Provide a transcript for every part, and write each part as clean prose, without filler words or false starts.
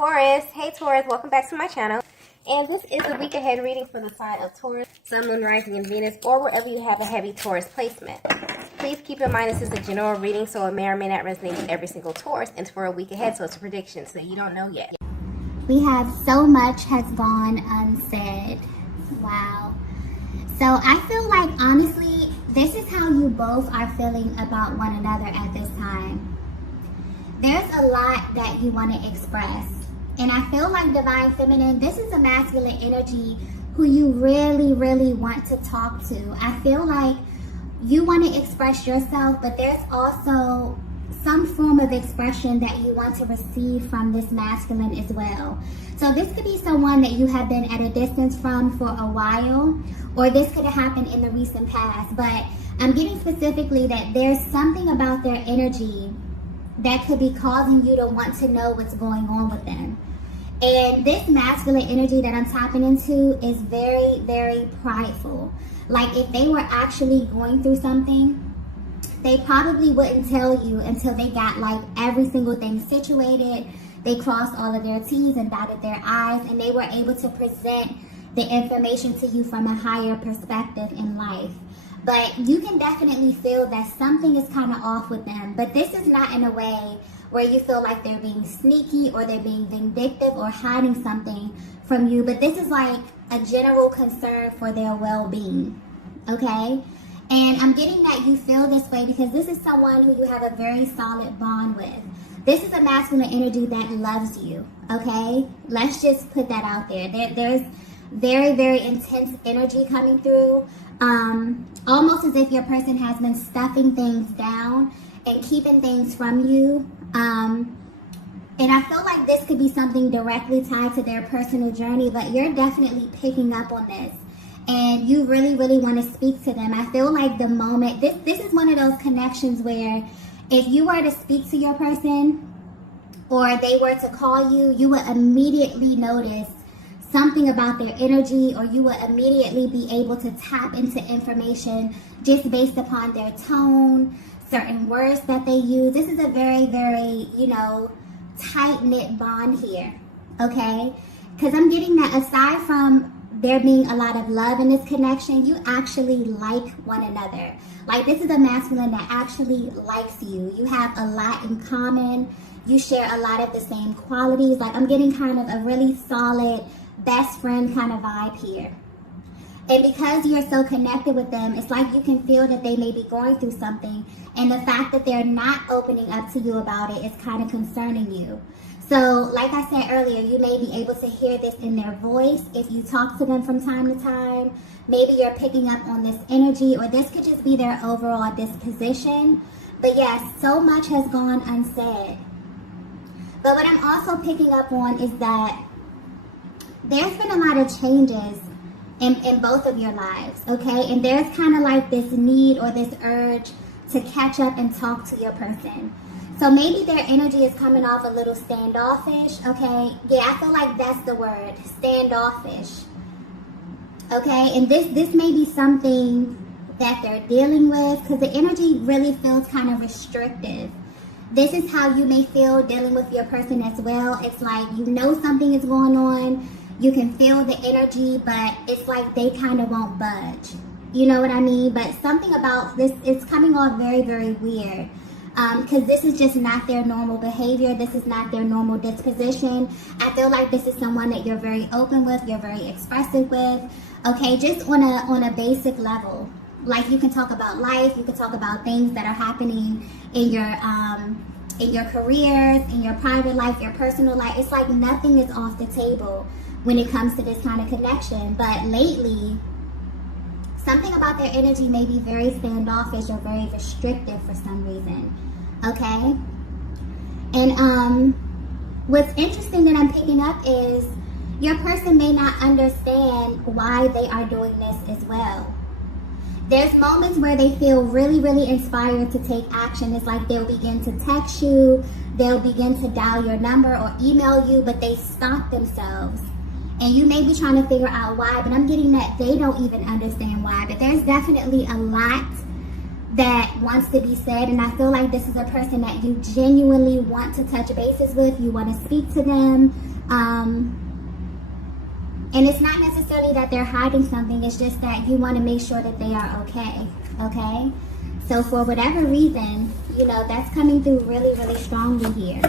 Taurus, hey Taurus, welcome back to my channel. And this is a week ahead reading for the sign of Taurus, Sun, Moon, Rising, and Venus, or wherever you have a heavy Taurus placement. Please keep in mind this is a general reading, so it may or may not resonate with every single Taurus, and it's for a week ahead, so it's a prediction, so you don't know yet. We have so much has gone unsaid. Wow. So I feel like, honestly, this is how you both are feeling about one another at this time. There's a lot that you want to express. And I feel like Divine Feminine, this is a masculine energy who you really, really want to talk to. I feel like you want to express yourself, but there's also some form of expression that you want to receive from this masculine as well. So this could be someone that you have been at a distance from for a while, or this could have happened in the recent past. But I'm getting specifically that there's something about their energy that could be causing you to want to know what's going on with them. And this masculine energy that I'm tapping into is very, very prideful. Like if they were actually going through something, they probably wouldn't tell you until they got like every single thing situated. They crossed all of their T's and dotted their I's, and they were able to present the information to you from a higher perspective in life. But you can definitely feel that something is kind of off with them. But this is not in a way where you feel like they're being sneaky or they're being vindictive or hiding something from you. But this is like a general concern for their well-being, okay? And I'm getting that you feel this way because this is someone who you have a very solid bond with. This is a masculine energy that loves you, okay? Let's just put that out there. There's very, very intense energy coming through. Almost as if your person has been stuffing things down and keeping things from you. And I feel like this could be something directly tied to their personal journey, but you're definitely picking up on this. And you really, really want to speak to them. I feel like the moment, this is one of those connections where if you were to speak to your person or they were to call you, you would immediately notice something about their energy, or you will immediately be able to tap into information just based upon their tone, certain words that they use. This is a very, very, tight-knit bond here, okay? Because I'm getting that aside from there being a lot of love in this connection, you actually like one another. Like this is a masculine that actually likes you. You have a lot in common. You share a lot of the same qualities. Like I'm getting kind of a really solid best friend kind of vibe here. And because you're so connected with them, it's like you can feel that they may be going through something, and the fact that they're not opening up to you about it is kind of concerning you. So like I said earlier, you may be able to hear this in their voice if you talk to them from time to time. Maybe you're picking up on this energy, or this could just be their overall disposition. But yes, so much has gone unsaid. But what I'm also picking up on is that there's been a lot of changes in both of your lives, okay? And there's kind of like this need or this urge to catch up and talk to your person. So maybe their energy is coming off a little standoffish, okay? Yeah, I feel like that's the word, standoffish, okay? And this may be something that they're dealing with because the energy really feels kind of restrictive. This is how you may feel dealing with your person as well. It's like you know something is going on. You can feel the energy, but it's like they kind of won't budge. You know what I mean? But something about this is coming off very, very weird. Because this is just not their normal behavior. This is not their normal disposition. I feel like this is someone that you're very open with. You're very expressive with. Okay, just on a basic level. Like you can talk about life. You can talk about things that are happening in your careers, in your private life, your personal life. It's like nothing is off the table when it comes to this kind of connection. But lately, something about their energy may be very standoffish or very restrictive for some reason, okay? And what's interesting that I'm picking up is your person may not understand why they are doing this as well. There's moments where they feel really, really inspired to take action. It's like they'll begin to text you, they'll begin to dial your number or email you, but they stop themselves. And you may be trying to figure out why, but I'm getting that they don't even understand why. But there's definitely a lot that wants to be said, and I feel like this is a person that you genuinely want to touch bases with. You want to speak to them. And it's not necessarily that they're hiding something, it's just that you want to make sure that they are okay, okay? So for whatever reason, you know, that's coming through really, really strongly here.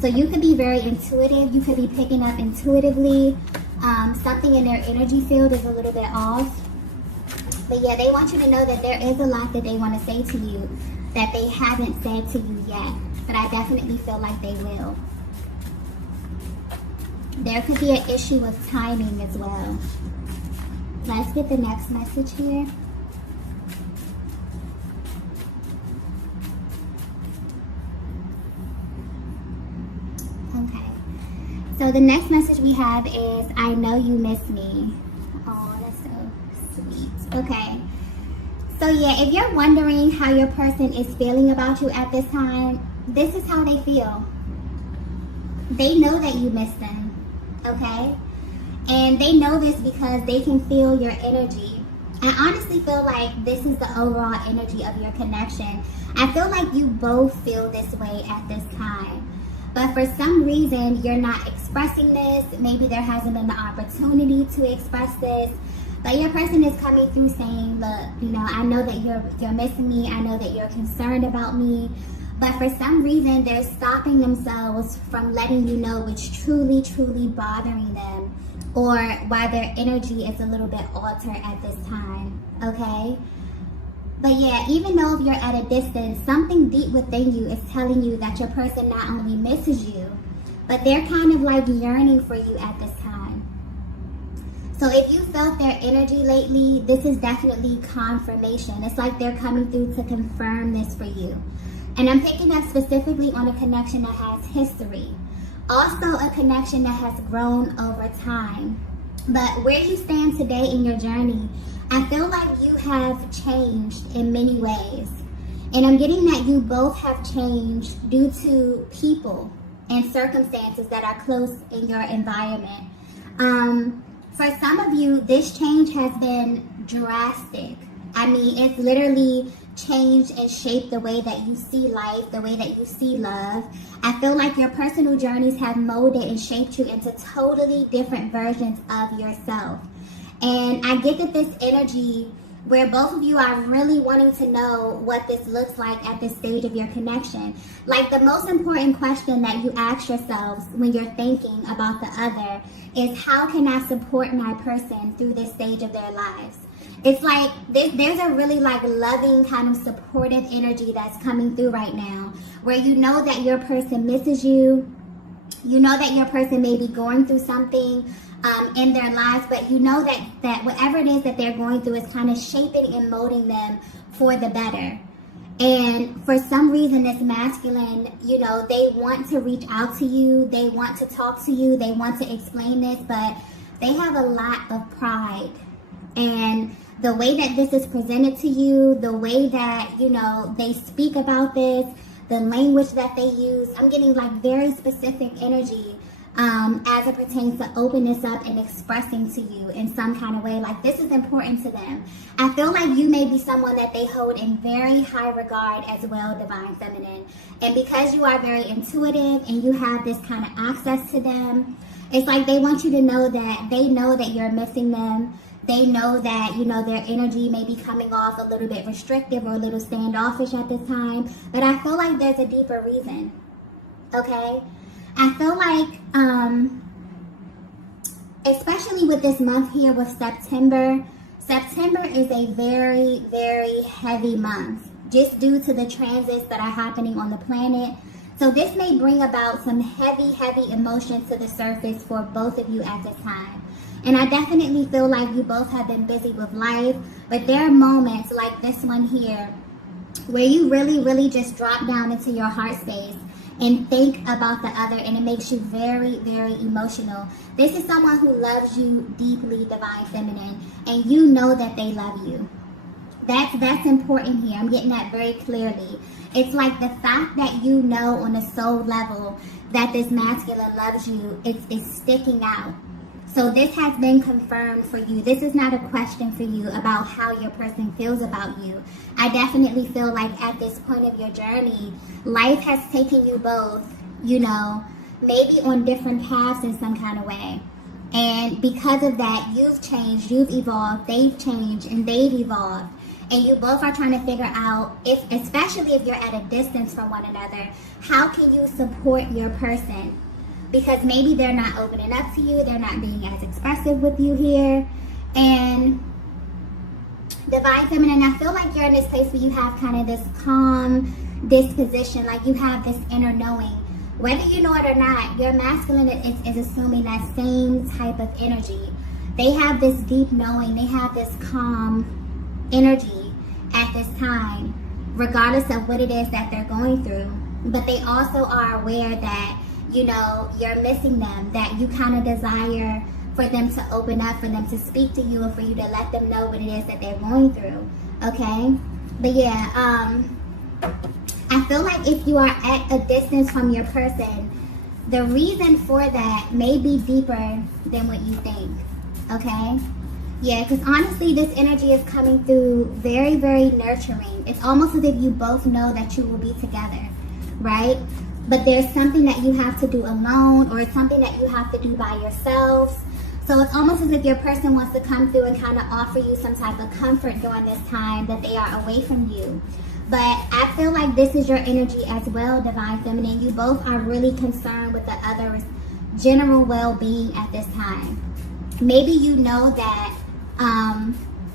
So you could be very intuitive, you could be picking up intuitively. Something in their energy field is a little bit off. But yeah, they want you to know that there is a lot that they want to say to you that they haven't said to you yet. But I definitely feel like they will. There could be an issue with timing as well. Let's get the next message here. Okay. So the next message we have is, I know you miss me. Oh, that's so sweet. Okay. So yeah, if you're wondering how your person is feeling about you at this time, this is how they feel. They know that you miss them, okay? And they know this because they can feel your energy. I honestly feel like this is the overall energy of your connection. I feel like you both feel this way at this time. But for some reason, you're not expressing this. Maybe there hasn't been the opportunity to express this. But your person is coming through saying, look, you know, I know that you're missing me. I know that you're concerned about me. But for some reason, they're stopping themselves from letting you know what's truly, truly bothering them, or why their energy is a little bit altered at this time, okay? But yeah, even though if you're at a distance, something deep within you is telling you that your person not only misses you, but they're kind of like yearning for you at this time. So if you felt their energy lately, this is definitely confirmation. It's like they're coming through to confirm this for you. And I'm picking up specifically on a connection that has history. Also a connection that has grown over time. But where you stand today in your journey, I feel like you have changed in many ways. And I'm getting that you both have changed due to people and circumstances that are close in your environment. For some of you, this change has been drastic. I mean, it's literally changed and shaped the way that you see life, the way that you see love. I feel like your personal journeys have molded and shaped you into totally different versions of yourself. And I get that this energy where both of you are really wanting to know what this looks like at this stage of your connection. Like the most important question that you ask yourselves when you're thinking about the other is, how can I support my person through this stage of their lives? It's like there's a really like loving kind of supportive energy that's coming through right now, where you know that your person misses you. You know that your person may be going through something in their lives, but you know that whatever it is that they're going through is kind of shaping and molding them for the better. And for some reason, this masculine, you know, they want to reach out to you. They want to talk to you. They want to explain this, but they have a lot of pride. And the way that this is presented to you, the way that, you know, they speak about this, the language that they use, I'm getting like very specific energy as it pertains to openness up and expressing to you in some kind of way. Like this is important to them. I feel like you may be someone that they hold in very high regard as well, Divine Feminine. And because you are very intuitive and you have this kind of access to them, it's like they want you to know that they know that you're missing them. They know that, you know, their energy may be coming off a little bit restrictive or a little standoffish at this time. But I feel like there's a deeper reason, okay? I feel like, especially with this month here with September is a very, very heavy month just due to the transits that are happening on the planet. So this may bring about some heavy, heavy emotions to the surface for both of you at this time. And I definitely feel like you both have been busy with life, but there are moments like this one here where you really, really just drop down into your heart space and think about the other, and it makes you very, very emotional. This is someone who loves you deeply, Divine Feminine, and you know that they love you. That's important here. I'm getting that very clearly. It's like the fact that you know on a soul level that this masculine loves you, it's sticking out. So this has been confirmed for you. This is not a question for you about how your person feels about you. I definitely feel like at this point of your journey, life has taken you both, you know, maybe on different paths in some kind of way. And because of that, you've changed, you've evolved, they've changed, and they've evolved. And you both are trying to figure out, especially if you're at a distance from one another, how can you support your person? Because maybe they're not opening up to you, they're not being as expressive with you here. And Divine Feminine, I feel like you're in this place where you have kind of this calm disposition, like you have this inner knowing. Whether you know it or not, your masculine is assuming that same type of energy. They have this deep knowing, they have this calm energy at this time, regardless of what it is that they're going through. But they also are aware that, you know, you're missing them, that you kind of desire for them to open up, for them to speak to you, and for you to let them know what it is that they're going through, okay? But yeah, I feel like if you are at a distance from your person, the reason for that may be deeper than what you think, okay? Yeah, because honestly, this energy is coming through very, very nurturing. It's almost as if you both know that you will be together, right? But there's something that you have to do alone, or it's something that you have to do by yourselves. So it's almost as if your person wants to come through and kind of offer you some type of comfort during this time that they are away from you. But I feel like this is your energy as well, Divine Feminine. You both are really concerned with the other's general well-being at this time. Maybe you know that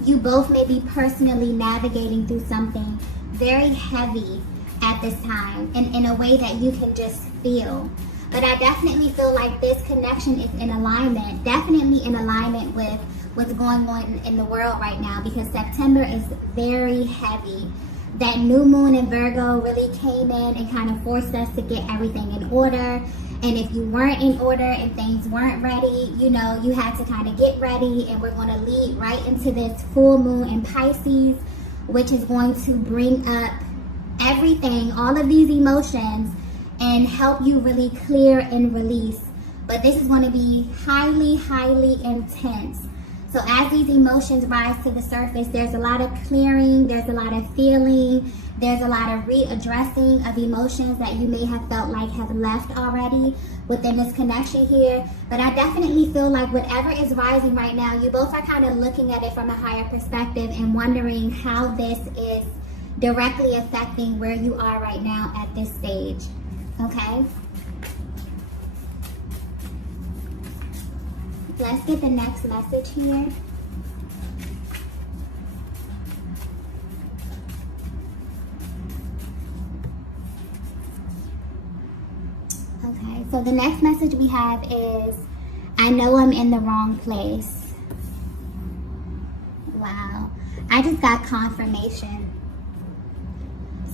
you both may be personally navigating through something very heavy at this time, and in a way that you can just feel. But I definitely feel like this connection is in alignment, definitely in alignment with what's going on in the world right now, because September is very heavy. That new moon in Virgo really came in and kind of forced us to get everything in order. And if you weren't in order and things weren't ready, you know, you had to kind of get ready. And we're going to lead right into this full moon in Pisces, which is going to bring up everything, all of these emotions, and help you really clear and release. But this is going to be highly, highly intense. So as these emotions rise to the surface, there's a lot of clearing, there's a lot of feeling, there's a lot of readdressing of emotions that you may have felt like have left already within this connection here. But I definitely feel like whatever is rising right now, you both are kind of looking at it from a higher perspective and wondering how this is directly affecting where you are right now at this stage, okay? Let's get the next message here. Okay, so the next message we have is, I know I'm in the wrong place. Wow, I just got confirmation.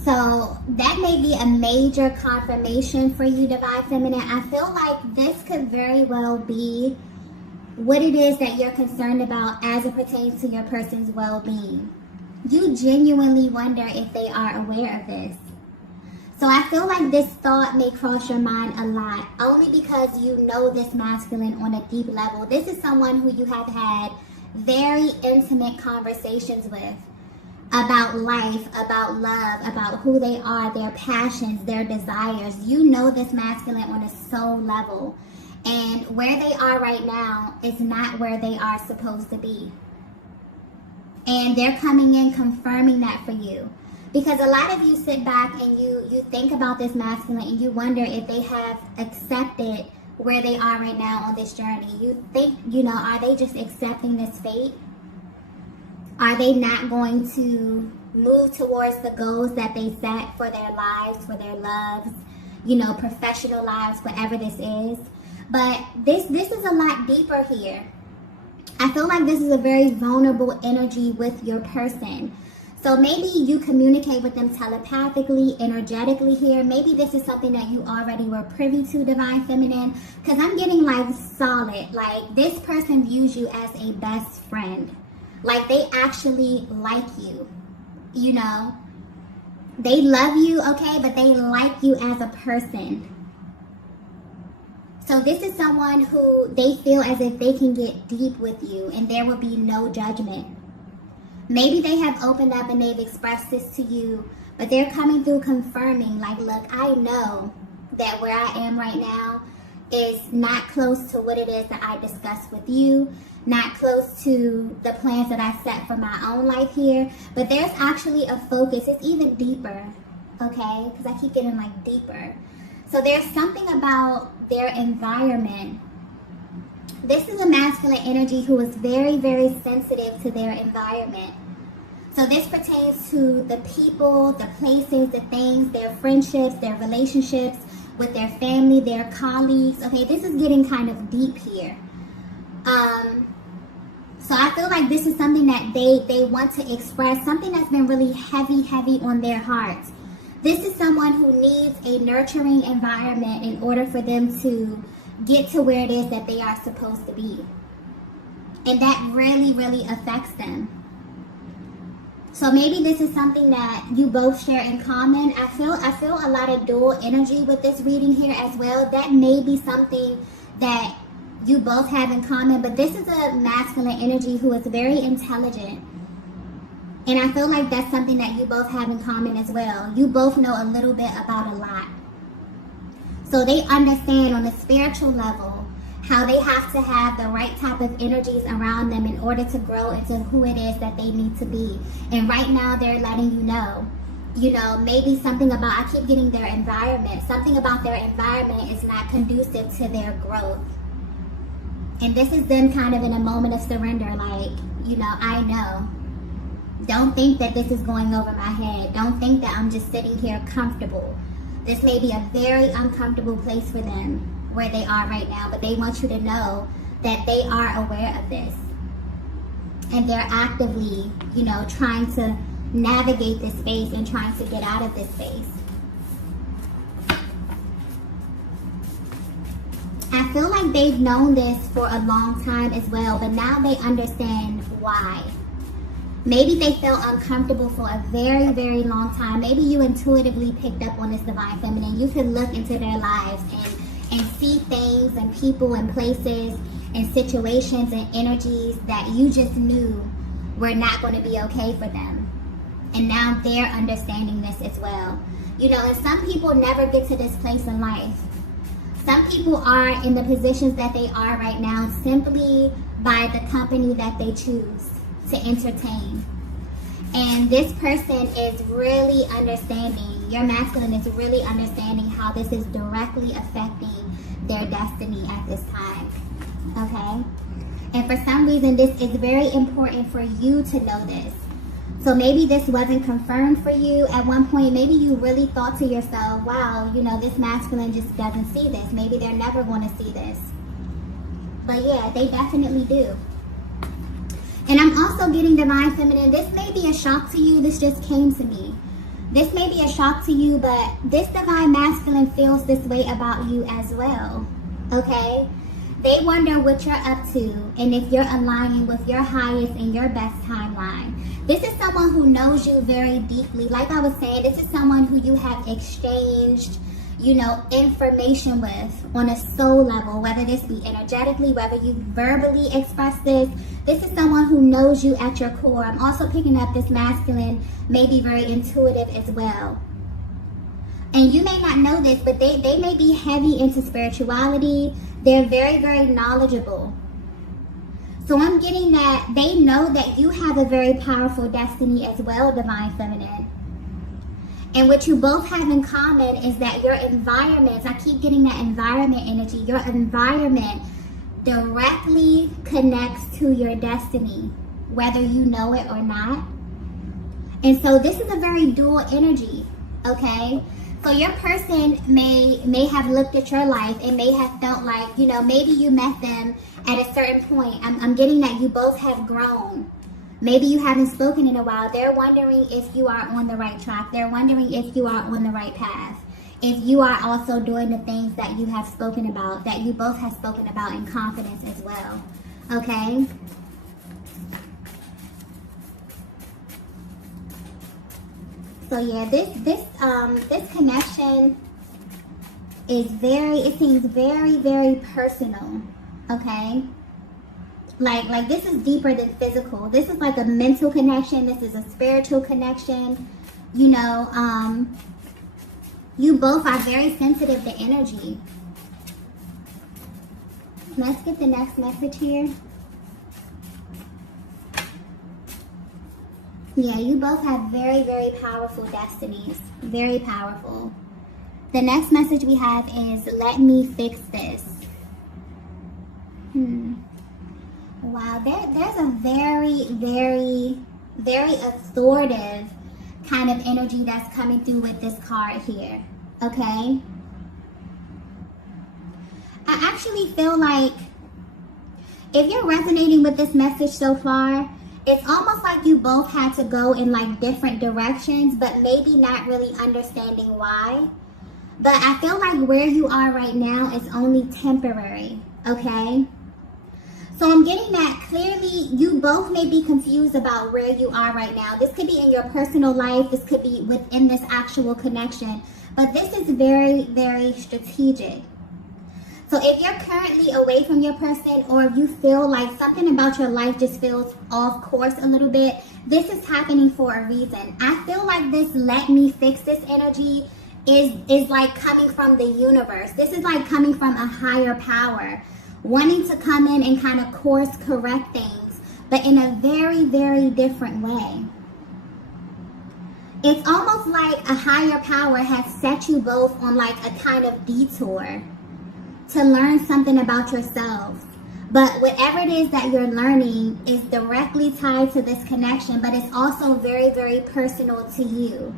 So that may be a major confirmation for you, Divine Feminine. I feel like this could very well be what it is that you're concerned about as it pertains to your person's well-being. You genuinely wonder if they are aware of this. So I feel like this thought may cross your mind a lot, only because you know this masculine on a deep level. This is someone who you have had very intimate conversations with about life, about love, about who they are, their passions, their desires. You know this masculine on a soul level. And where they are right now is not where they are supposed to be. And they're coming in confirming that for you. Because a lot of you sit back and you think about this masculine and you wonder if they have accepted where they are right now on this journey. You think, you know, are they just accepting this fate? Are they not going to move towards the goals that they set for their lives, for their loves, you know, professional lives, whatever this is? But this is a lot deeper here. I feel like this is a very vulnerable energy with your person. So maybe you communicate with them telepathically, energetically here. Maybe this is something that you already were privy to, Divine Feminine. Because I'm getting like solid. Like this person views you as a best friend. Like they actually like you. You know. They love you, okay? But they like you as a person. So this is someone who they feel as if they can get deep with you and there will be no judgment. Maybe they have opened up and they've expressed this to you, but they're coming through confirming like, look, I know that where I am right now, is not close to what it is that I discussed with you, not close to the plans that I set for my own life here, but there's actually a focus. It's even deeper, okay? Because I keep getting like deeper. So there's something about their environment. This is a masculine energy who is very, very sensitive to their environment. So this pertains to the people, the places, the things, their friendships, their relationships with their family, their colleagues. Okay, this is getting kind of deep here. So I feel like this is something that they want to express, something that's been really heavy on their hearts. This is someone who needs a nurturing environment in order for them to get to where it is that they are supposed to be. And that really affects them. So maybe this is something that you both share in common. I feel a lot of dual energy with this reading here as well. That may be something that you both have in common, but this is a masculine energy who is very intelligent. And I feel like that's something that you both have in common as well. You both know a little bit about a lot. So they understand on a spiritual level how they have to have the right type of energies around them in order to grow into who it is that they need to be. And right now they're letting you know, maybe something about, I keep getting their environment. Something about their environment is not conducive to their growth. And this is them kind of in a moment of surrender, like, you know, I know. Don't think that this is going over my head. Don't think that I'm just sitting here comfortable. This may be a very uncomfortable place for them where they are right now, but they want you to know that they are aware of this. And they're actively, you know, trying to navigate this space and trying to get out of this space. I feel like they've known this for a long time as well, but now they understand why. Maybe they felt uncomfortable for a very long time. Maybe you intuitively picked up on this divine feminine. You could look into their lives and see things and people and places and situations and energies that you just knew were not going to be okay for them. And now they're understanding this as well. You know, and some people never get to this place in life. Some people are in the positions that they are right now simply by the company that they choose to entertain. And this person is really understanding, your masculine is really understanding how this is directly affecting their destiny at this time. Okay? And for some reason, this is very important for you to know this. So maybe this wasn't confirmed for you at one point. Maybe you really thought to yourself, wow, you know, this masculine just doesn't see this. Maybe they're never going to see this. But yeah, they definitely do. And I'm also getting divine feminine. This may be a shock to you. This just came to me. This may be a shock to you, but this divine masculine feels this way about you as well. Okay? They wonder what you're up to and if you're aligning with your highest and your best timeline. This is someone who knows you very deeply. Like I was saying, this is someone who you have exchanged, you know, information with on a soul level, whether this be energetically, whether you verbally express this. This is someone who knows you at your core. I'm also picking up this masculine, maybe very intuitive as well. And you may not know this, but they may be heavy into spirituality. They're very knowledgeable. So I'm getting that they know that you have a very powerful destiny as well, divine feminine. And what you both have in common is that your environments, I keep getting that environment energy, your environment directly connects to your destiny, whether you know it or not. And so this is a very dual energy, okay? So your person may have looked at your life and may have felt like, you know, maybe you met them at a certain point. I'm getting that you both have grown. Maybe you haven't spoken in a while. They're wondering if you are on the right track. They're wondering if you are on the right path. If you are also doing the things that you have spoken about, that you both have spoken about in confidence as well. Okay? So yeah, this connection is it seems very personal. Okay? Like this is deeper than physical. This is like a mental connection. This is a spiritual connection. You know, you both are very sensitive to energy. Let's get the next message here. Yeah, you both have very, very powerful destinies. Very powerful. The next message we have is, let me fix this. Wow, there's a very, very, very authoritative kind of energy that's coming through with this card here. Okay? I actually feel like if you're resonating with this message so far, it's almost like you both had to go in like different directions, but maybe not really understanding why. But I feel like where you are right now is only temporary, okay? So I'm getting that clearly you both may be confused about where you are right now. This could be in your personal life. This could be within this actual connection. But this is very, very strategic. So if you're currently away from your person, or if you feel like something about your life just feels off course a little bit, this is happening for a reason. I feel like this let me fix this energy is like coming from the universe. This is like coming from a higher power, wanting to come in and kind of course correct things, but in a very, very different way. It's almost like a higher power has set you both on like a kind of detour to learn something about yourself. But whatever it is that you're learning is directly tied to this connection, but it's also very, very personal to you.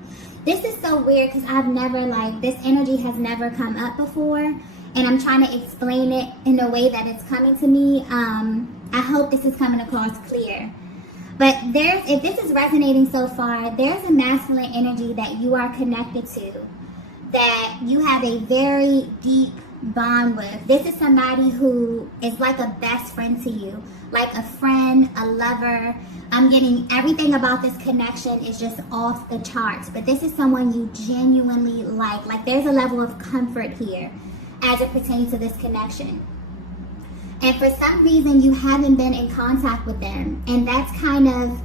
This is so weird because I've never, like, this energy has never come up before, and I'm trying to explain it in a way that it's coming to me. I hope this is coming across clear. But if this is resonating so far, there's a masculine energy that you are connected to, that you have a very deep bond with. This is somebody who is like a best friend to you, like a friend, a lover. I'm getting everything about this connection is just off the charts, but this is someone you genuinely like. Like, there's a level of comfort here as it pertains to this connection. And for some reason you haven't been in contact with them, and that's kind of,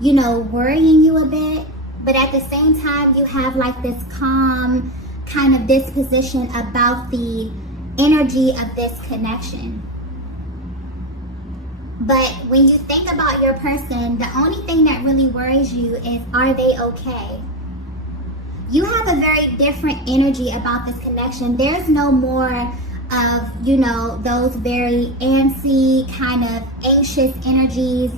you know, worrying you a bit. But at the same time, you have like this calm kind of disposition about the energy of this connection. But when you think about your person, the only thing that really worries you is, are they okay? You have a very different energy about this connection. There's no more of, you know, those very antsy, kind of anxious energies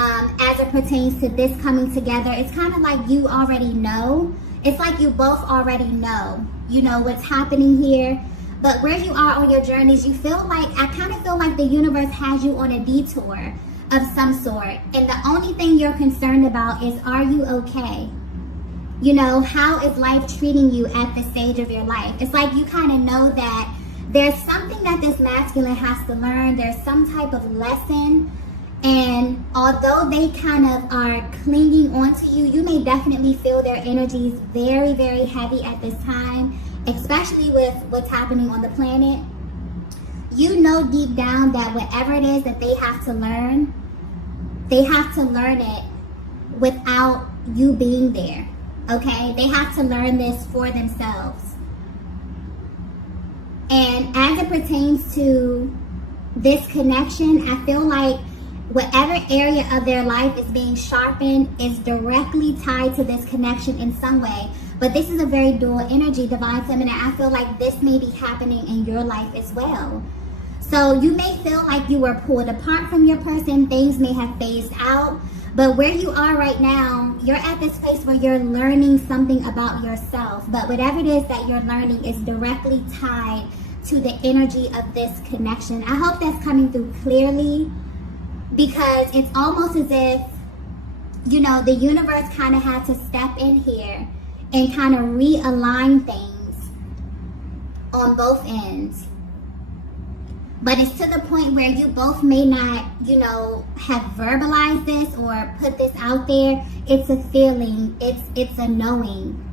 as it pertains to this coming together. It's kind of like you already know. It's like you both already know, you know, what's happening here. But where you are on your journeys, you feel like, I kind of feel like the universe has you on a detour of some sort. And the only thing you're concerned about is, are you okay? You know, how is life treating you at this stage of your life? It's like you kind of know that there's something that this masculine has to learn. There's some type of lesson. And although they kind of are clinging onto you, you may definitely feel their energies very, very heavy at this time, especially with what's happening on the planet. You know deep down that whatever it is that they have to learn it without you being there, okay? They have to learn this for themselves. And as it pertains to this connection, I feel like whatever area of their life is being sharpened is directly tied to this connection in some way. But this is a very dual energy, Divine Feminine. I feel like this may be happening in your life as well. So you may feel like you were pulled apart from your person. Things may have phased out. But where you are right now, you're at this place where you're learning something about yourself. But whatever it is that you're learning is directly tied to the energy of this connection. I hope that's coming through clearly, because it's almost as if, you know, the universe kind of had to step in here and kind of realign things on both ends. But it's to the point where you both may not, you know, have verbalized this or put this out there. It's a feeling, it's a knowing,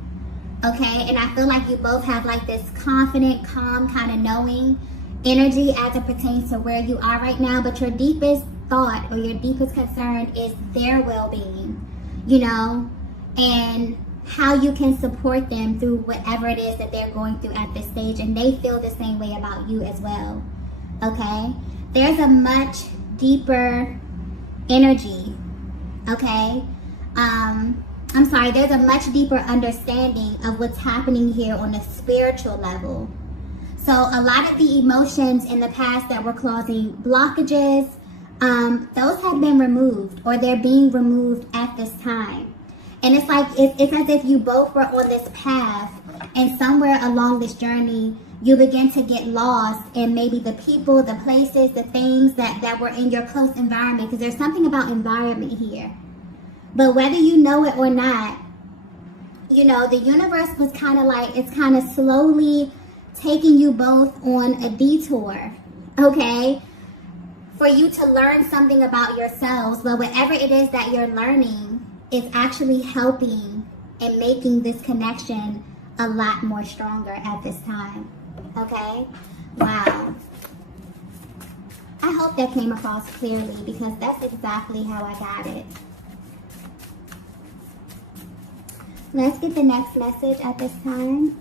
okay? And I feel like you both have like this confident, calm kind of knowing energy as it pertains to where you are right now. But your deepest thought or your deepest concern is their well-being, you know, and how you can support them through whatever it is that they're going through at this stage. And they feel the same way about you as well, okay? there's a much deeper energy, okay? I'm sorry, there's a much deeper understanding of what's happening here on a spiritual level. So a lot of the emotions in the past that were causing blockages, those have been removed, or they're being removed at this time. And it's like, it's as if you both were on this path, and somewhere along this journey, you begin to get lost in maybe the people, the places, the things that were in your close environment, because there's something about environment here. But whether you know it or not, you know, the universe was kind of like, it's kind of slowly taking you both on a detour, okay? For you to learn something about yourselves. But whatever it is that you're learning is actually helping and making this connection a lot more stronger at this time, okay? Wow. I hope that came across clearly, because that's exactly how I got it. Let's get the next message at this time.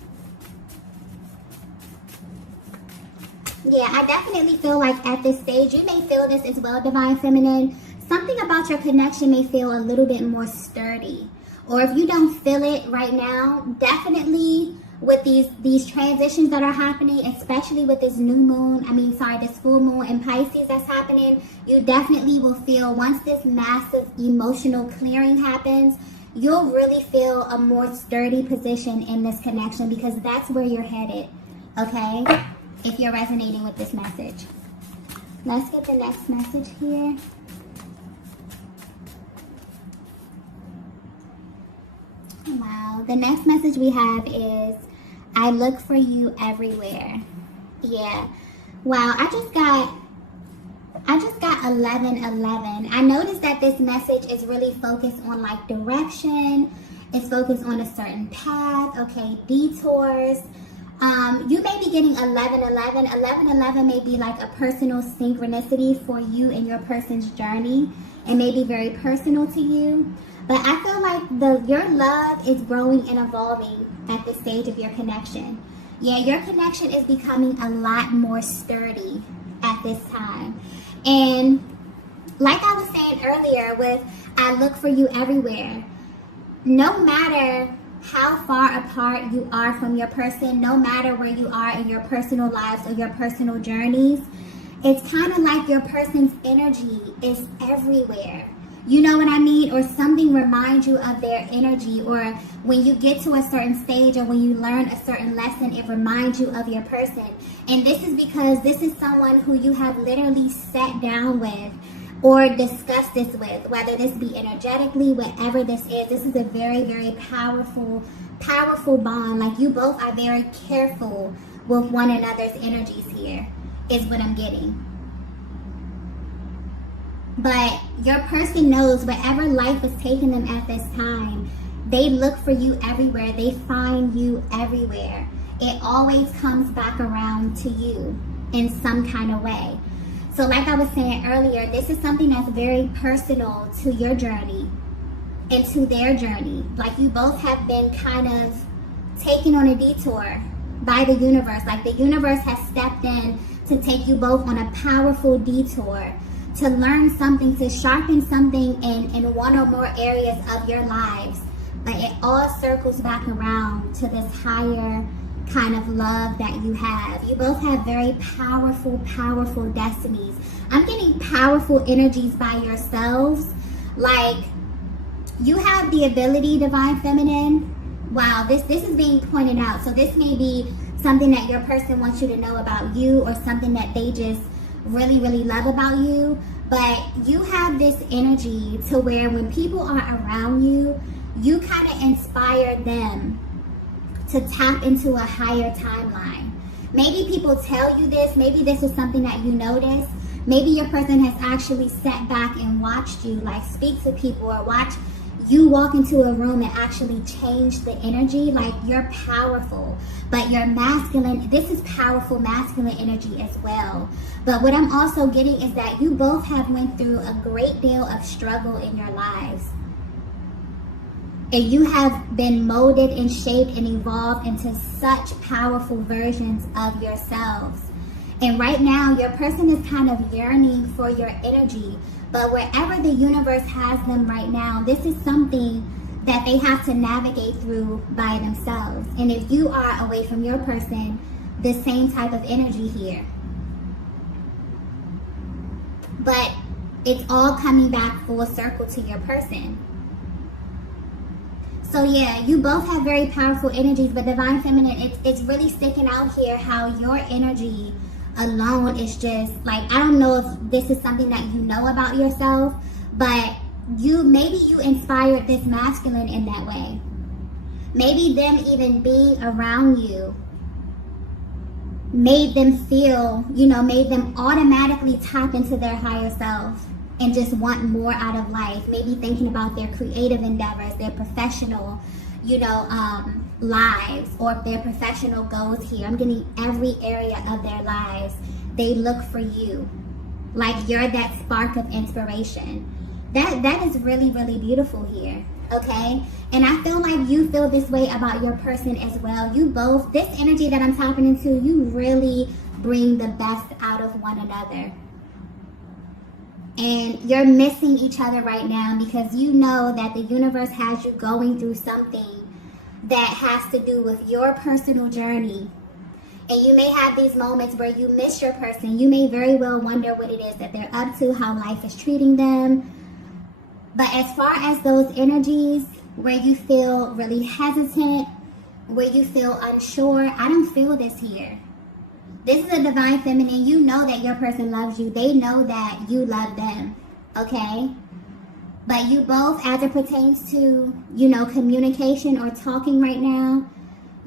Yeah, I definitely feel like at this stage, you may feel this as well, Divine Feminine. Something about your connection may feel a little bit more sturdy. Or if you don't feel it right now, definitely with these transitions that are happening, especially with this this full moon in Pisces that's happening, you definitely will feel, once this massive emotional clearing happens, you'll really feel a more sturdy position in this connection, because that's where you're headed, okay? If you're resonating with this message. Let's get the next message here. Wow, the next message we have is, I look for you everywhere. Yeah, wow, I just got 1111. I noticed that this message is really focused on like direction. It's focused on a certain path, okay, detours. You may be getting 1111. 1111 may be like a personal synchronicity for you and your person's journey. It may be very personal to you. But I feel like your love is growing and evolving at this stage of your connection. Yeah, your connection is becoming a lot more sturdy at this time. And like I was saying earlier with I look for you everywhere, no matter how far apart you are from your person, no matter where you are in your personal lives or your personal journeys, it's kind of like your person's energy is everywhere. You know what I mean? Or something reminds you of their energy, or when you get to a certain stage or when you learn a certain lesson, it reminds you of your person. And this is because this is someone who you have literally sat down with or discussed this with, whether this be energetically, whatever this is a very, very powerful bond. Like, you both are very careful with one another's energies here, is what I'm getting. But your person knows wherever life is taking them at this time, they look for you everywhere. They find you everywhere. It always comes back around to you in some kind of way. So like I was saying earlier, this is something that's very personal to your journey and to their journey. Like, you both have been kind of taken on a detour by the universe. Like, the universe has stepped in to take you both on a powerful detour, to learn something, to sharpen something in one or more areas of your lives. But it all circles back around to this higher kind of love that you have. You both have very powerful destinies. I'm getting powerful energies by yourselves. Like, you have the ability, Divine Feminine. Wow, this is being pointed out. So this may be something that your person wants you to know about you, or something that they just really, really love about you. But you have this energy to where when people are around you, you kind of inspire them to tap into a higher timeline. Maybe people tell you this. Maybe this is something that you notice. Maybe your person has actually sat back and watched you, like, speak to people, or watch you walk into a room and actually change the energy. Like, you're powerful, but you're masculine. This is powerful masculine energy as well. But what I'm also getting is that you both have went through a great deal of struggle in your lives. And you have been molded and shaped and evolved into such powerful versions of yourselves. And right now, your person is kind of yearning for your energy. But wherever the universe has them right now, this is something that they have to navigate through by themselves. And if you are away from your person, the same type of energy here. But it's all coming back full circle to your person. So yeah, you both have very powerful energies, but Divine Feminine, it's really sticking out here how your energy alone is just like, I don't know if this is something that you know about yourself, but maybe you inspired this masculine in that way. Maybe them even being around you made them feel, made them automatically tap into their higher self and just want more out of life. Maybe thinking about their creative endeavors, their professional, lives, or their professional goals here. I'm getting every area of their lives. They look for you. Like you're that spark of inspiration. That is really, really beautiful here. Okay? And I feel like you feel this way about your person as well. You both, this energy that I'm tapping into, you really bring the best out of one another. And you're missing each other right now because you know that the universe has you going through something that has to do with your personal journey. And you may have these moments where you miss your person. You may very well wonder what it is that they're up to, how life is treating them. But as far as those energies where you feel really hesitant, where you feel unsure, I don't feel this here. This is a Divine Feminine. You know that your person loves you. They know that you love them, okay? But you both, as it pertains to, communication or talking right now,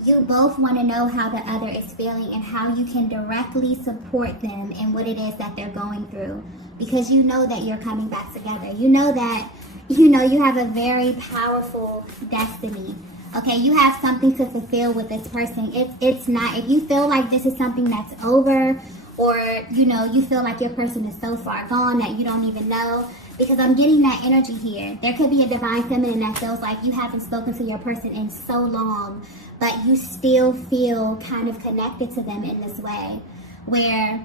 you both want to know how the other is feeling and how you can directly support them in what it is that they're going through. Because you know that you're coming back together. You know that, you have a very powerful destiny. Okay, you have something to fulfill with this person. It's not, if you feel like this is something that's over, or, you feel like your person is so far gone that you don't even know, because I'm getting that energy here. There could be a Divine Feminine that feels like you haven't spoken to your person in so long, but you still feel kind of connected to them in this way, where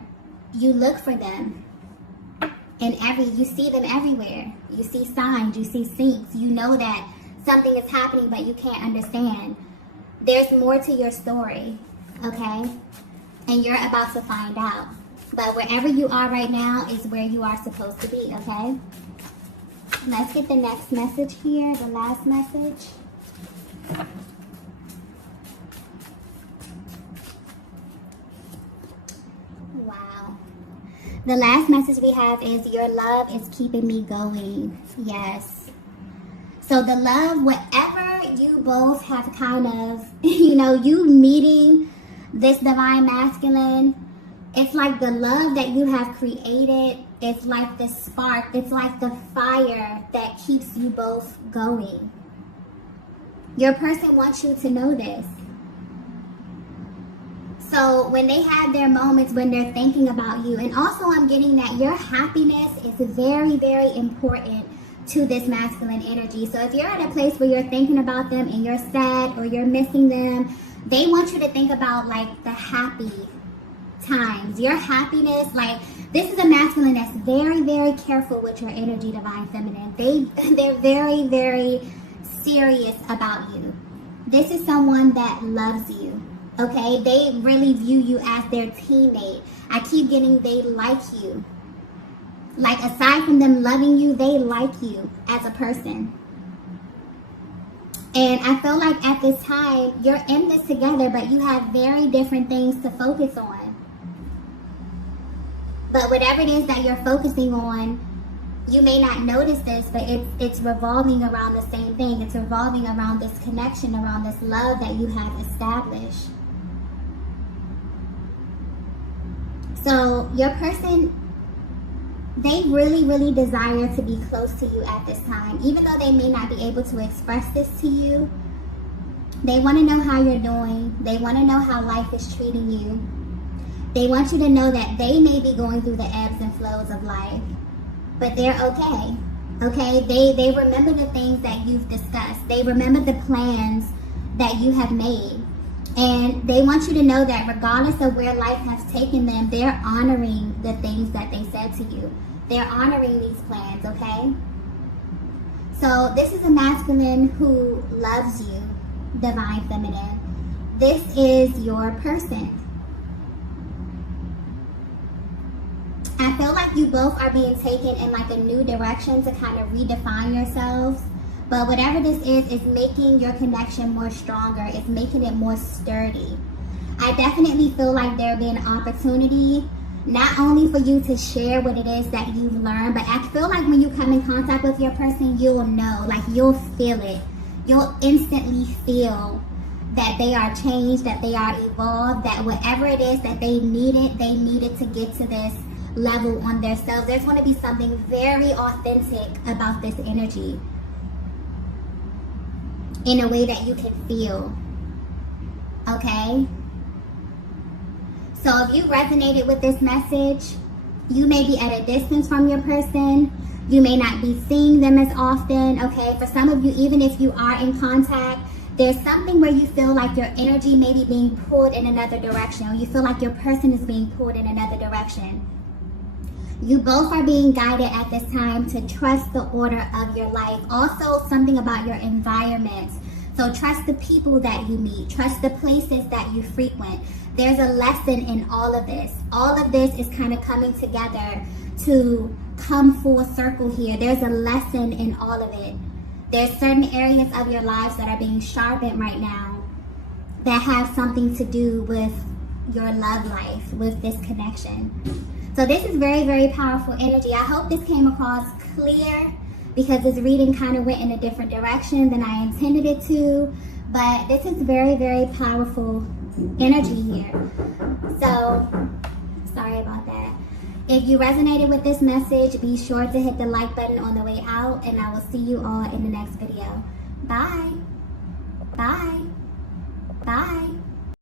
you look for them. And you see them everywhere. You see signs, you see syncs. You know that something is happening, but you can't understand. There's more to your story, okay? And you're about to find out. But wherever you are right now is where you are supposed to be, okay? Let's get the next message here, the last message. Wow. The last message we have is, your love is keeping me going. Yes. So the love, whatever you both have kind of, you meeting this Divine Masculine, it's like the love that you have created, it's like the spark, it's like the fire that keeps you both going. Your person wants you to know this. So when they have their moments when they're thinking about you, and also I'm getting that your happiness is very, very important to this masculine energy. So if you're at a place where you're thinking about them and you're sad or you're missing them, they want you to think about like the happy times, your happiness. Like, this is a masculine that's very, very careful with your energy, Divine Feminine. They're very, very serious about you. This is someone that loves you. Okay, they really view you as their teammate. I keep getting they like you. Like, aside from them loving you, they like you as a person. And I feel like at this time, you're in this together, but you have very different things to focus on. But whatever it is that you're focusing on, you may not notice this, but it's revolving around the same thing. It's revolving around this connection, around this love that you have established. So your person, they really, really desire to be close to you at this time. Even though they may not be able to express this to you, they want to know how you're doing. They want to know how life is treating you. They want you to know that they may be going through the ebbs and flows of life, but they're okay. Okay? They remember the things that you've discussed. They remember the plans that you have made. And they want you to know that regardless of where life has taken them, they're honoring the things that they said to you. They're honoring these plans, okay? So this is a masculine who loves you, divine feminine. This is your person. I feel like you both are being taken in like a new direction to kind of redefine yourselves. But whatever this is making your connection more stronger. It's making it more sturdy. I definitely feel like there'll be an opportunity not only for you to share what it is that you've learned, but I feel like when you come in contact with your person, you'll know, like you'll feel it. You'll instantly feel that they are changed, that they are evolved, that whatever it is that they needed to get to this level on themselves. There's going to be something very authentic about this energy in a way that you can feel. Okay? So if you resonated with this message, you may be at a distance from your person. You may not be seeing them as often. Okay? For some of you, even if you are in contact, there's something where you feel like your energy may be being pulled in another direction, or you feel like your person is being pulled in another direction. You both are being guided at this time to trust the order of your life. Also, something about your environment. So trust the people that you meet. Trust the places that you frequent. There's a lesson in all of this. All of this is kind of coming together to come full circle here. There's a lesson in all of it. There's certain areas of your lives that are being sharpened right now that have something to do with your love life, with this connection. So this is very, very powerful energy. I hope this came across clear because this reading kind of went in a different direction than I intended it to. But this is very, very powerful energy here. So, sorry about that. If you resonated with this message, be sure to hit the like button on the way out, and I will see you all in the next video. Bye. Bye. Bye.